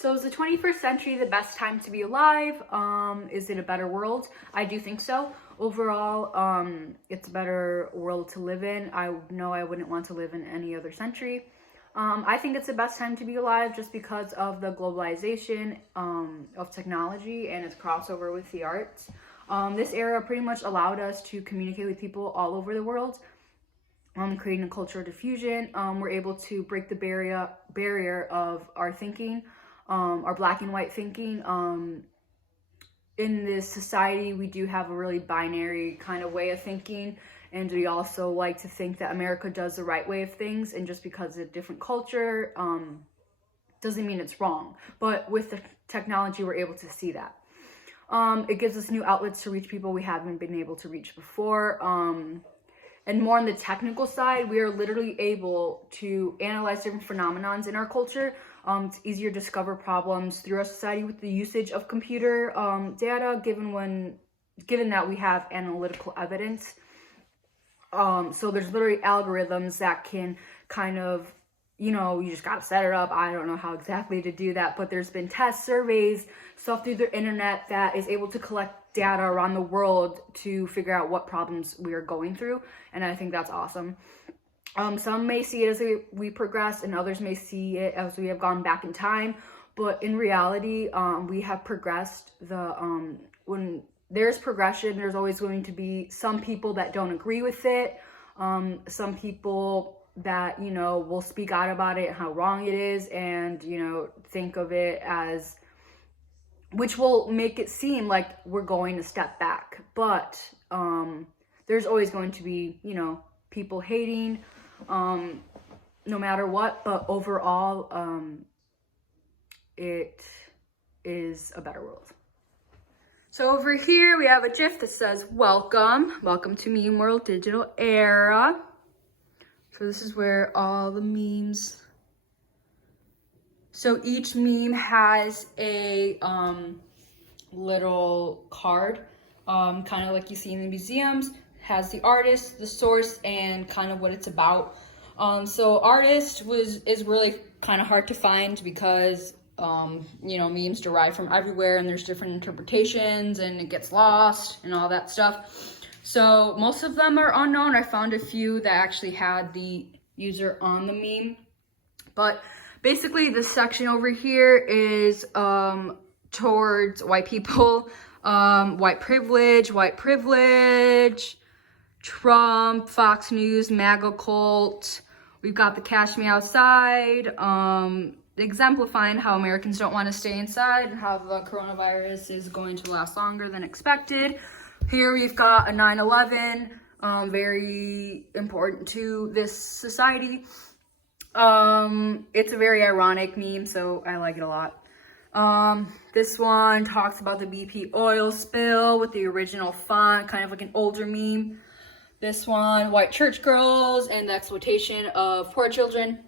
So is the 21st century the best time to be alive? Is it a better world? I do think so. Overall, it's a better world to live in. I know I wouldn't want to live in any other century. I think it's the best time to be alive just because of the globalization of technology and its crossover with the arts. This era pretty much allowed us to communicate with people all over the world, creating a culture of diffusion. We're able to break the barrier of our thinking, our black and white thinking. In this society, we do have a really binary kind of way of thinking, and we also like to think that America does the right way of things, and just because it's a different culture doesn't mean it's wrong. But with the technology, we're able to see that. It gives us new outlets to reach people we haven't been able to reach before. And more on the technical side, we are literally able to analyze different phenomenons in our culture. It's easier to discover problems through our society with the usage of computer data, given that we have analytical evidence. So there's literally algorithms that can kind of, you just gotta set it up. I don't know how exactly to do that, but there's been tests, surveys, stuff through the internet that is able to collect data around the world to figure out what problems we are going through, and I think that's awesome. Some may see it as we progress, and others may see it as we have gone back in time, but in reality, we have progressed. When there's progression, there's always going to be some people that don't agree with it, some people that will speak out about it, how wrong it is, and think of it as, which will make it seem like we're going to step back. But there's always going to be people hating, no matter what. But overall, it is a better world. So over here we have a GIF that says welcome to Meme World Digital Era. So this is where all the memes. So each meme has a little card, kind of like you see in the museums. Has the artist, the source, and kind of what it's about. So artist is really kind of hard to find because memes derive from everywhere, and there's different interpretations, and it gets lost and all that stuff. So most of them are unknown. I found a few that actually had the user on the meme. But basically this section over here is towards white people, white privilege, Trump, Fox News, MAGA cult. We've got the Cash Me Outside, exemplifying how Americans don't want to stay inside and how the coronavirus is going to last longer than expected. Here we've got a 9/11, very important to this society. It's a very ironic meme, so I like it a lot. This one talks about the BP oil spill with the original font, kind of like an older meme. This one, white church girls and the exploitation of poor children.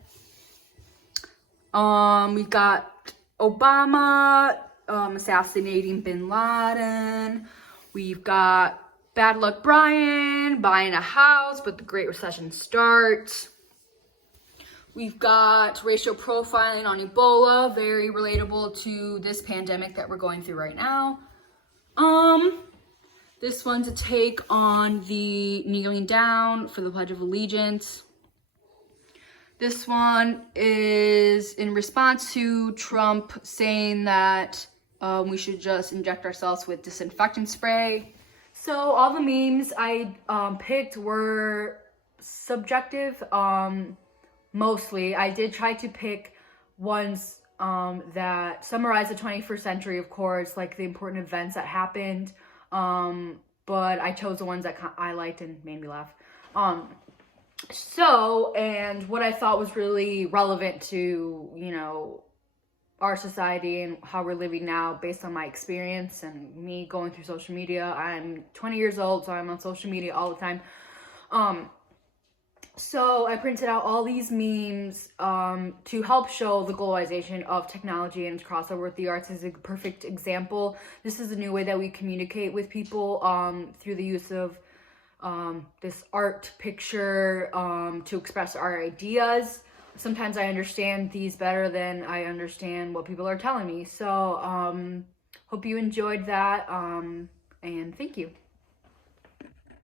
We've got Obama assassinating bin Laden. We've got Bad Luck Brian buying a house, but the Great Recession starts. We've got racial profiling on Ebola, very relatable to this pandemic that we're going through right now. This one's a take on the kneeling down for the Pledge of Allegiance. This one is in response to Trump saying that we should just inject ourselves with disinfectant spray. So all the memes I picked were subjective, mostly. I did try to pick ones that summarize the 21st century, of course, like the important events that happened, but I chose the ones that I liked and made me laugh. And what I thought was really relevant to, our society and how we're living now based on my experience and me going through social media. I'm 20 years old, so I'm on social media all the time. So I printed out all these memes to help show the globalization of technology and its crossover with the arts is a perfect example. This is a new way that we communicate with people through the use of this art picture to express our ideas. sometimes I understand these better than I understand what people are telling me. So, hope you enjoyed that, and thank you.